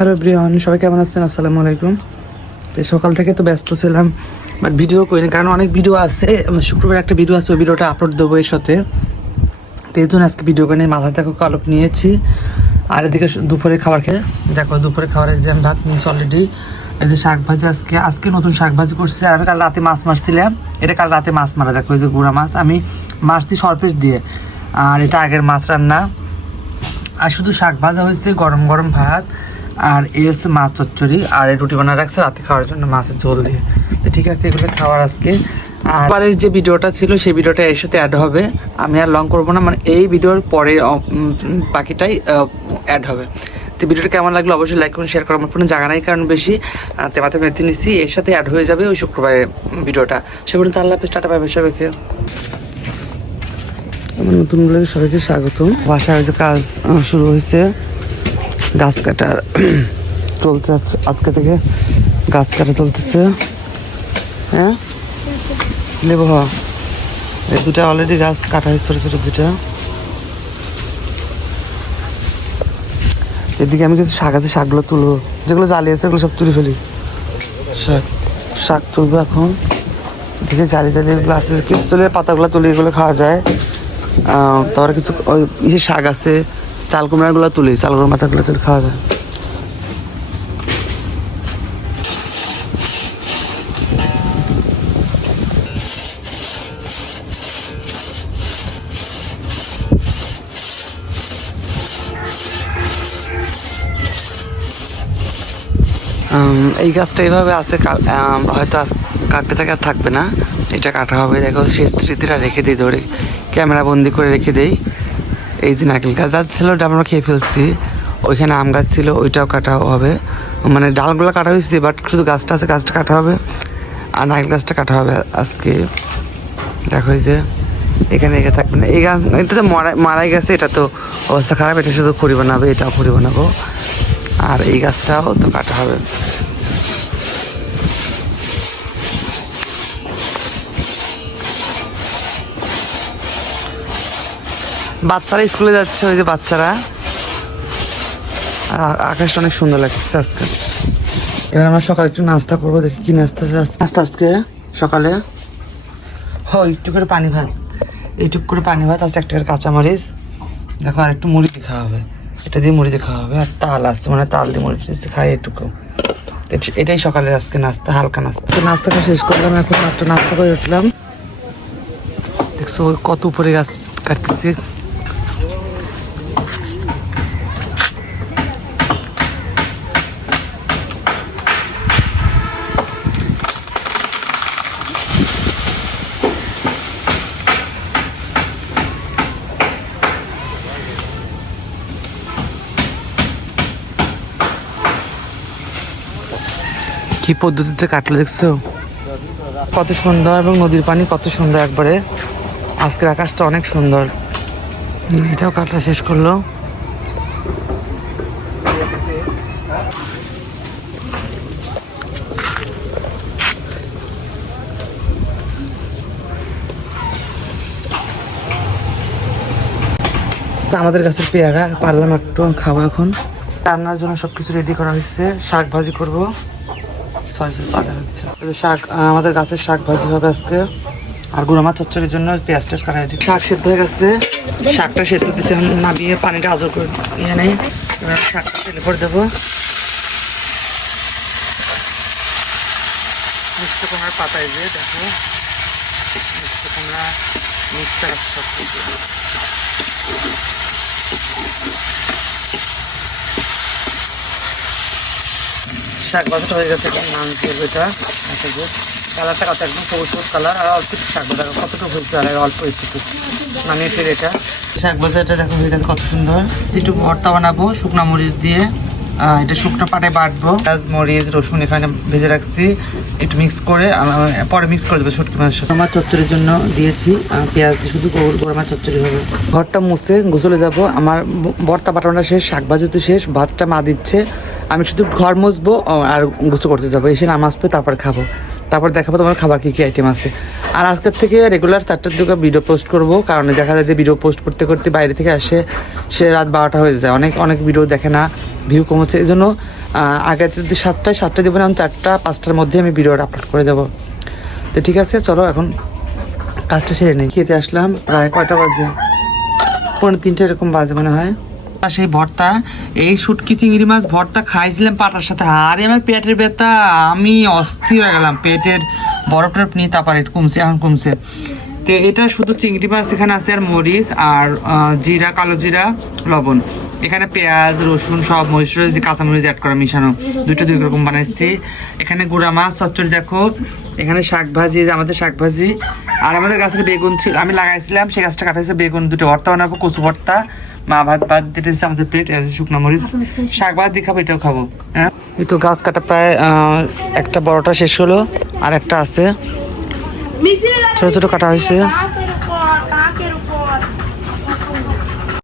Hello everyone, সবাই কেমন আছেন? আসসালামু আলাইকুম। তো সকাল থেকে তো ব্যস্ত ছিলাম, বাট ভিডিও করিনি কারণ অনেক ভিডিও আছে। শুক্রবার একটা ভিডিও আছে, ওই ভিডিওটা আপলোড দেবো এর সাথে। তো এই জন্য আজকে ভিডিও করে মাথা থেকে কলপ নিয়েছি। আর এদিকে দুপুরে খাবার খেয়ে দেখো, দুপুরে খাবারের যে আমি ভাত নিয়েছি অলরেডি। এই যে শাক ভাজি, আজকে নতুন শাক ভাজি করছি। আর আমি কাল রাতে মাছ মারছিলাম, এটা কাল রাতে মাছ মারা। দেখো এই যে গুঁড়া মাছ আমি মারছি সরপিস দিয়ে, আর এটা আগের মাছ রান্না। আর শুধু শাক ভাজা হয়েছে, গরম গরম ভাত, আর এই হচ্ছে মাছ চচ্চড়ি, আর এই রুটি বানা রাখছে রাতে খাওয়ার জন্য মাছের ঝোল দিয়ে। তো ঠিক আছে, এগুলো খাওয়ার আজকে। আর পরের যে ভিডিওটা ছিল সেই ভিডিওটা এর সাথে অ্যাড হবে। আমি আর লং করবো না, মানে এই ভিডিওর পরে বাকিটাই অ্যাড হবে। তো ভিডিওটা কেমন লাগলো অবশ্যই লাইক করুন, শেয়ার করুন। আমার কোনো জায়গা নাই কারণ বেশি তেমাতে মেতে নিচ্ছি, এর সাথে অ্যাড হয়ে যাবে ওই শুক্রবারের ভিডিওটা। সে পর্যন্ত আল্লাহ হাফেজ, টাটা পাবে সবাইকে। আমার নতুন ব্লগে সবাইকে স্বাগত। বাসায় যে কাজ শুরু হয়েছে, গাছ কাটার চলতে আজকে থেকে গাছ কাটা চলতেছে। হ্যাঁ নেবো, এই দুটা অলরেডি গাছ কাটা হয়েছে, ছোটো ছোটো দুটা। এদিকে আমি কিছু শাক আছে, শাকগুলো তুলবো, যেগুলো জালি আছে ওগুলো সব তুলে ফেলি। শাক তুলবো এখন। এদিকে জালি এগুলো আছে, কিছু তুলে পাতাগুলো তুলে এগুলো খাওয়া যায়। তারপরে কিছু ওই ইয়ে শাক আছে, চাল কুমড়াগুলো তুলি, চাল কুমড়া পাতাগুলো তুলে খাওয়া যায়। এই গাছটা এইভাবে আছে, হয়তো কাটতে থাকে আর থাকবে না, এটা কাটা হবে। দেখো সেই স্মৃতিটা রেখে দিই, ধরে ক্যামেরা বন্দি করে রেখে দেই। এই যে নারকেল গাছ যা ছিল ওটা আমরা খেয়ে ফেলছি, ওইখানে আম গাছ ছিল ওইটাও কাটা হবে, মানে ডালগুলো কাটা হয়েছে, বাট শুধু গাছটা আছে, গাছটা কাটা হবে। আর নারকেল গাছটা কাটা হবে আজকে। দেখো এই যে এখানে এগিয়ে থাকবে না, এই গাছ এটা তো মারাই গেছে, এটা তো অবস্থা খারাপ, এটা শুধু খড়ি বানাবে, এটাও খড়ি বানাবো। আর এই গাছটাও তো কাটা হবে। বাচ্চারা স্কুলে যাচ্ছে, ওই যে বাচ্চারা। আকাশটা অনেক সুন্দর লাগছে আজকে। এবার আমরা সকালে একটু নাস্তা করবো, দেখি কি নাস্তা আজকে সকালে। একটু করে পানি ভাত, এইটুক করে পানি ভাত, আজকে একটা কাঁচামরিচ, দেখো আর একটু মুড়ি দিয়ে খাওয়া হবে, এটা দিয়ে মুড়ি দিয়ে খাওয়া হবে। আর তাল আসছে, মানে তাল দিয়ে মুড়ি খাই এটুকু। এটাই সকালে আজকে নাস্তা, হালকা নাস্তা। নাস্তা খাওয়া শেষ করলাম, এখন মাত্র নাস্তা করে উঠলাম। দেখছো কত উপরে গাছ কাটতেছে। কি পদ্ধতিতে কাটলো দেখছো, কত সুন্দর, এবং নদীর পানি কত সুন্দর একবারে। আজকের আকাশটা অনেক সুন্দর। এটাও কাটা শেষ করলো। আমাদের গাছের পেয়ারা পারলাম একটু খাওয়া। এখন রান্নার জন্য সবকিছু রেডি করা হয়েছে, শাক ভাজি করবো। পাতা হচ্ছে শাক, আমাদের গাছের শাক ভাজি হবে আজকে। আর গুঁড়া মাছ চচ্চড়ির জন্য পেঁয়াজ টেস্ট করা হয়েছে। শাক সেদ্ধ হয়ে গেছে, শাকটা সেদ্ধ দিচ্ছে, নামিয়ে পানিটা আজর করে নিয়ে নেই। এবার শাকটা তেলে করে দেবো। মিক্সড কুমড়ার পাতায় যে দেখো, মিক্সড কুমড়া মিক্সচার সব কিছু। শাক ভাজাটা হয়ে গেছে, নাম দিয়ে এটা কালারটা কত একদম সবুজ কালার। আর অল্প একটু শাক ভাজা কতটুকু হয়েছে, আর অল্প একটু নামিয়ে ফেলে এটা শাক ভাজাটা দেখো হয়ে গেছে কত সুন্দর। একটু ভর্তা বানাবো শুকনো মরিচ দিয়ে, এটা শুকনো পাটায় বাটবো। পেঁয়াজ মরিচ রসুন এখানে ভেজে রাখছি, একটু মিক্স করে পরে মিক্স করে দেবো শুটকি মাছের সাথে। আমার চচ্চড়ির জন্য দিয়েছি পেঁয়াজ দিয়ে, শুধু গোড়া মাছ চচ্চড়ি হবে। ঘরটা মুছে গোসলে যাবো, আমার ভর্তা বাটানোটা শেষ, শাক ভাজি তো শেষ, ভাতটা মা দিচ্ছে, আমি শুধু ঘর মুছবো আর গোসল করতে যাবো, এসে নামাজ পড়ে তারপর খাবো। তারপর দেখাবো তোমার খাবার কী কী আইটেম আছে। আর আজকের থেকে রেগুলার 4টার দিকে ভিডিও পোস্ট করব, কারণ দেখা যায় যে ভিডিও পোস্ট করতে করতে বাইরে থেকে আসে সে রাত 12টা হয়ে যায়, অনেক ভিডিও দেখে না, ভিউ কম হচ্ছে। এই জন্য আগে যদি 7টায় দেবো না, 4টা 5টার মধ্যে আমি ভিডিওটা আপলোড করে দেবো। তো ঠিক আছে, চলো এখন কাজটা সেরে নেই। খেতে আসলাম প্রায় কয়টা বাজে, 2:45 এরকম বাজে মনে হয়। সেই ভর্তা, এই শুটকি চিংড়ি মাছ ভর্তা খাইছিলাম পাটার সাথে, আরে আমার পেটের ব্যথা, আমি অস্থির হয়ে গেলাম। পেটের বরফ টরফ নিয়ে তারপর এটা কমছে, এখন কমছে। তো এটা শুধু চিংড়ি মাছ এখানে আছে, আর মরিচ আর জিরা, কালো জিরা, লবণ, এখানে পেঁয়াজ রসুন সব মরিচ কাঁচামরিচ অ্যাড করা মিশানো, দুই রকম বানাইছি। এখানে গুঁড়া মাছ চচ্চড়ি দেখো, এখানে শাক ভাজি, আমাদের শাক ভাজি, আর আমাদের গাছের বেগুন ছিল, আমি লাগাইছিলাম, সেই গাছটা কাটাইছে, বেগুন দুটো ভর্তা বানাবো, কচু ভর্তা, মা ভাত দিতেছে আমাদের প্লেট, শুকনো মরিচ, শাক ভাত দিয়ে খাবো, এটাও খাবো। হ্যাঁ, এই তো গাছ কাটা প্রায় একটা বড়টা শেষ হলো, আর একটা আছে, ছোট ছোট কাটা হয়েছে।